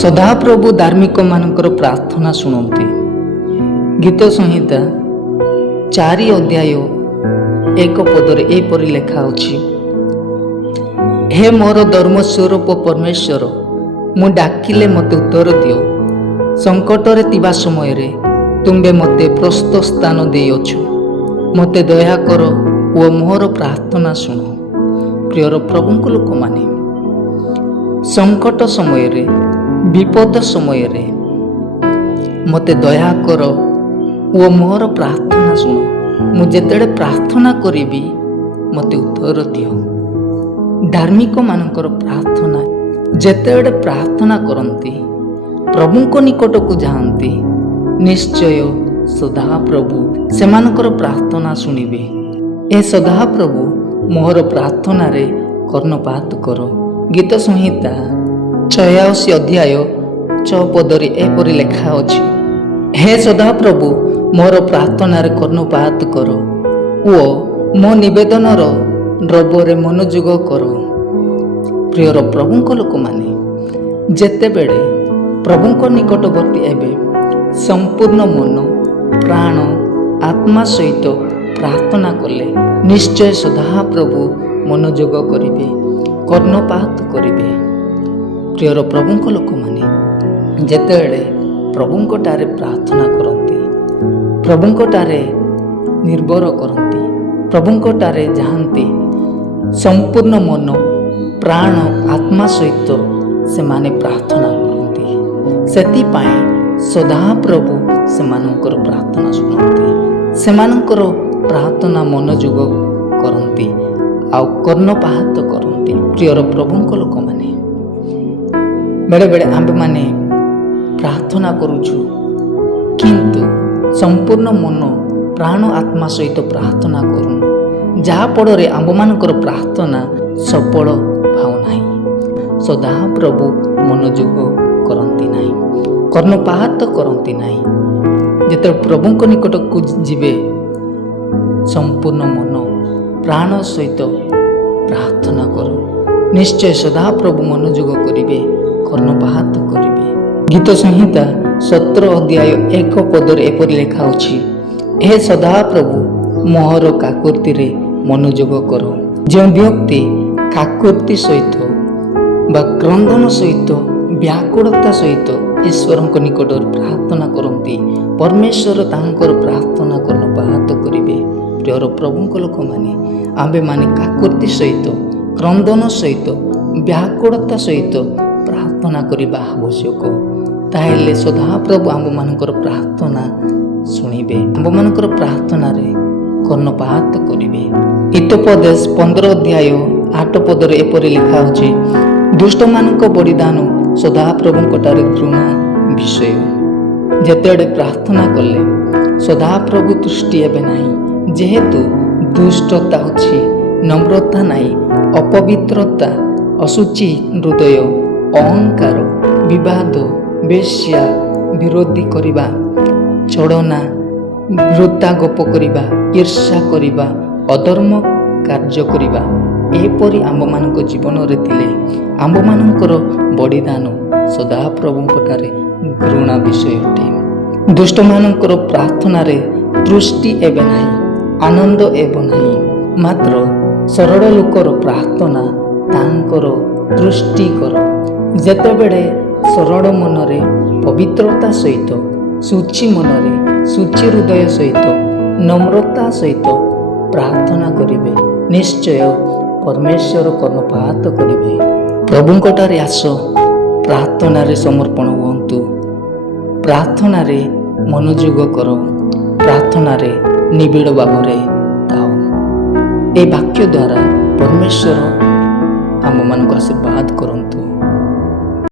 ସଦାପ୍ରଭୁ ଧାର୍ମିକମାନଙ୍କର ପ୍ରାର୍ଥନା ଶୁଣନ୍ତି। ଗୀତ ସଂହିତା 4 ଅଧ୍ୟାୟ 1 ପଦରେ ଏପରି ଲେଖା ଅଛି, ହେ ମୋର ଧର୍ମସ୍ୱରୂପ ପରମେଶ୍ୱର, ମୁଁ ଡାକିଲେ ମୋତେ ଉତ୍ତର ଦିଅ। ସଙ୍କଟରେ ଥିବା ସମୟରେ ତୁମ୍ଭେ ମୋତେ ପ୍ରସ୍ତ ସ୍ଥାନ ଦେଇଅଛ। ମୋତେ ଦୟା କର ଓ ମୋର ପ୍ରାର୍ଥନା ଶୁଣ। ପ୍ରିୟର ପ୍ରଭୁଙ୍କ ଲୋକମାନେ, ସଙ୍କଟ ସମୟରେ, ବିପଦ ସମୟରେ ମୋତେ ଦୟା କର ଓ ମୋର ପ୍ରାର୍ଥନା ଶୁଣ। ମୁଁ ଯେତେବେଳେ ପ୍ରାର୍ଥନା କରିବି ମୋତେ ଉତ୍ତର ଦିଅ। ଧାର୍ମିକମାନଙ୍କର ପ୍ରାର୍ଥନା ଯେତେବେଳେ ପ୍ରାର୍ଥନା କରନ୍ତି, ପ୍ରଭୁଙ୍କ ନିକଟକୁ ଯାଆନ୍ତି, ନିଶ୍ଚୟ ସଦାପ୍ରଭୁ ସେମାନଙ୍କର ପ୍ରାର୍ଥନା ଶୁଣିବେ। ଏ ସଦାପ୍ରଭୁ ମୋର ପ୍ରାର୍ଥନାରେ କର୍ଣ୍ଣପାତ କର। ଗୀତ ସଂହିତା 86 ଅଧ୍ୟାୟ 6 ପଦରେ ଏପରି ଲେଖା ଅଛି, ହେ ସଦାପ୍ରଭୁ ମୋର ପ୍ରାର୍ଥନାରେ କର୍ଣ୍ଣପାତ କର ଓ ମୋ ନିବେଦନର ଦ୍ରବ୍ୟରେ ମନୋଯୋଗ କର। ପ୍ରିୟର ପ୍ରଭୁଙ୍କ ଲୋକମାନେ, ଯେତେବେଳେ ପ୍ରଭୁଙ୍କ ନିକଟବର୍ତ୍ତୀ ହେବେ, ସମ୍ପୂର୍ଣ୍ଣ ମନ, ପ୍ରାଣ, ଆତ୍ମା ସହିତ ପ୍ରାର୍ଥନା କଲେ ନିଶ୍ଚୟ ସଦାପ୍ରଭୁ ମନୋଯୋଗ କରିବେ, କର୍ଣ୍ଣପାତ କରିବେ। ପ୍ରିୟର ପ୍ରଭୁଙ୍କ ଲୋକମାନେ, ଯେତେବେଳେ ପ୍ରଭୁଙ୍କଠାରେ ପ୍ରାର୍ଥନା କରନ୍ତି, ପ୍ରଭୁଙ୍କଠାରେ ନିର୍ଭର କରନ୍ତି, ପ୍ରଭୁଙ୍କଠାରେ ଯାଆନ୍ତି, ସମ୍ପୂର୍ଣ୍ଣ ମନ, ପ୍ରାଣ, ଆତ୍ମା ସହିତ ସେମାନେ ପ୍ରାର୍ଥନା କରନ୍ତି। ସେଥିପାଇଁ ସଦାପ୍ରଭୁ ସେମାନଙ୍କର ପ୍ରାର୍ଥନା ଶୁଣନ୍ତି, ସେମାନଙ୍କର ପ୍ରାର୍ଥନା ମନୋଯୋଗ କରନ୍ତି ଆଉ କର୍ଣ୍ଣପାତ କରନ୍ତି। ପ୍ରିୟର ପ୍ରଭୁଙ୍କ ଲୋକମାନେ, ବେଳେବେଳେ ଆମ୍ଭେମାନେ ପ୍ରାର୍ଥନା କରୁଛୁ, କିନ୍ତୁ ସମ୍ପୂର୍ଣ୍ଣ ମନ, ପ୍ରାଣ, ଆତ୍ମା ସହିତ ପ୍ରାର୍ଥନା କରୁନୁ, ଯାହାଫଳରେ ଆମ୍ଭମାନଙ୍କର ପ୍ରାର୍ଥନା ସଫଳ ପାଉନାହିଁ। ସଦାପ୍ରଭୁ ମନୋଯୋଗ କରନ୍ତି ନାହିଁ, କର୍ଣ୍ଣପାତ କରନ୍ତି ନାହିଁ। ଯେତେବେଳେ ପ୍ରଭୁଙ୍କ ନିକଟକୁ ଯିବେ, ସମ୍ପୂର୍ଣ୍ଣ ମନ, ପ୍ରାଣ ସହିତ ପ୍ରାର୍ଥନା କର, ନିଶ୍ଚୟ ସଦାପ୍ରଭୁ ମନୋଯୋଗ କରିବେ, କର୍ଣ୍ଣପାତ କରିବେ। ଗୀତ ସଂହିତା 17 ଅଧ୍ୟାୟ 1 ପଦରେ ଏପରି ଲେଖା ଅଛି, ହେ ସଦାପ୍ରଭୁ ମୋହର କାକୁତିରେ ମନୋଯୋଗ କର। ଯେଉଁ ବ୍ୟକ୍ତି କାକୁତି ସହିତ ବା କ୍ରନ୍ଦନ ସହିତ, ବ୍ୟାକୁଳତା ସହିତ ଈଶ୍ୱରଙ୍କ ନିକଟରେ ପ୍ରାର୍ଥନା କରନ୍ତି, ପରମେଶ୍ୱର ତାଙ୍କର ପ୍ରାର୍ଥନା କର୍ଣ୍ଣପାତ କରିବେ। ପ୍ରିୟର ପ୍ରଭୁଙ୍କ ଲୋକମାନେ, ଆମ୍ଭେମାନେ କାକୁତି ସହିତ, କ୍ରନ୍ଦନ ସହିତ, ବ୍ୟାକୁଳତା ସହିତ ପ୍ରାର୍ଥନା କରିବା ଆବଶ୍ୟକ। ତାହେଲେ ସଦାପ୍ରଭୁ ଆମ୍ଭମାନଙ୍କର ପ୍ରାର୍ଥନା ଶୁଣିବେ, ଆମ୍ଭମାନଙ୍କର ପ୍ରାର୍ଥନାରେ କର୍ଣ୍ଣପାତ କରିବେ। ହିତୋପଦେଶ 15 ଅଧ୍ୟାୟ 8 ପଦରେ ଏପରି ଲେଖା ଅଛି, ଦୁଷ୍ଟମାନଙ୍କ ବଳିଦାନ ସଦାପ୍ରଭୁଙ୍କଠାରେ ଘୃଣା ବିଷୟ। ଯେତେବେଳେ ପ୍ରାର୍ଥନା କଲେ ସଦାପ୍ରଭୁ ତୃଷ୍ଟି ହେବେ ନାହିଁ, ଯେହେତୁ ଦୁଷ୍ଟତା ଅଛି, ନମ୍ରତା ନାହିଁ, ଅପବିତ୍ରତା, ଅଶୁଚି ହୃଦୟ, ଅହଙ୍କାର, ବିବାଦ, ବେଶ୍ୟା, ବିରୋଧୀ କରିବା, ଛଳନା, ବୃଥା ଗପ କରିବା, ଈର୍ଷା କରିବା, ଅଧର୍ମ କାର୍ଯ୍ୟ କରିବା, ଏପରି ଆମ୍ଭମାନଙ୍କ ଜୀବନରେ ଥିଲେ ଆମ୍ଭମାନଙ୍କର ବଳିଦାନ ସଦାପ୍ରଭୁଙ୍କଠାରେ ଘୃଣା ବିଷୟ ଅଟେ। ଦୁଷ୍ଟମାନଙ୍କର ପ୍ରାର୍ଥନାରେ ତୃଷ୍ଟି ଏବେ ନାହିଁ, ଆନନ୍ଦ ହେବ ନାହିଁ, ମାତ୍ର ସରଳ ଲୋକର ପ୍ରାର୍ଥନା ତାଙ୍କର ତୃଷ୍ଟିକର। ଯେତେବେଳେ ସରଳ ମନରେ, ପବିତ୍ରତା ସହିତ, ସୂଚି ମନରେ, ସୂଚି ହୃଦୟ ସହିତ, ନମ୍ରତା ସହିତ ପ୍ରାର୍ଥନା କରିବେ, ନିଶ୍ଚୟ ପରମେଶ୍ୱର କର୍ଣ୍ଣପାତ କରିବେ। ପ୍ରଭୁଙ୍କଠାରେ ଆସ, ପ୍ରାର୍ଥନାରେ ସମର୍ପଣ ହୁଅନ୍ତୁ, ପ୍ରାର୍ଥନାରେ ମନୋଯୋଗ କର, ପ୍ରାର୍ଥନାରେ ନିବିଡ଼ ଭାବରେ ଥାଅ। ଏ ବାକ୍ୟ ଦ୍ୱାରା ପରମେଶ୍ୱର ଆମମାନଙ୍କୁ ଆଶୀର୍ବାଦ କରନ୍ତୁ।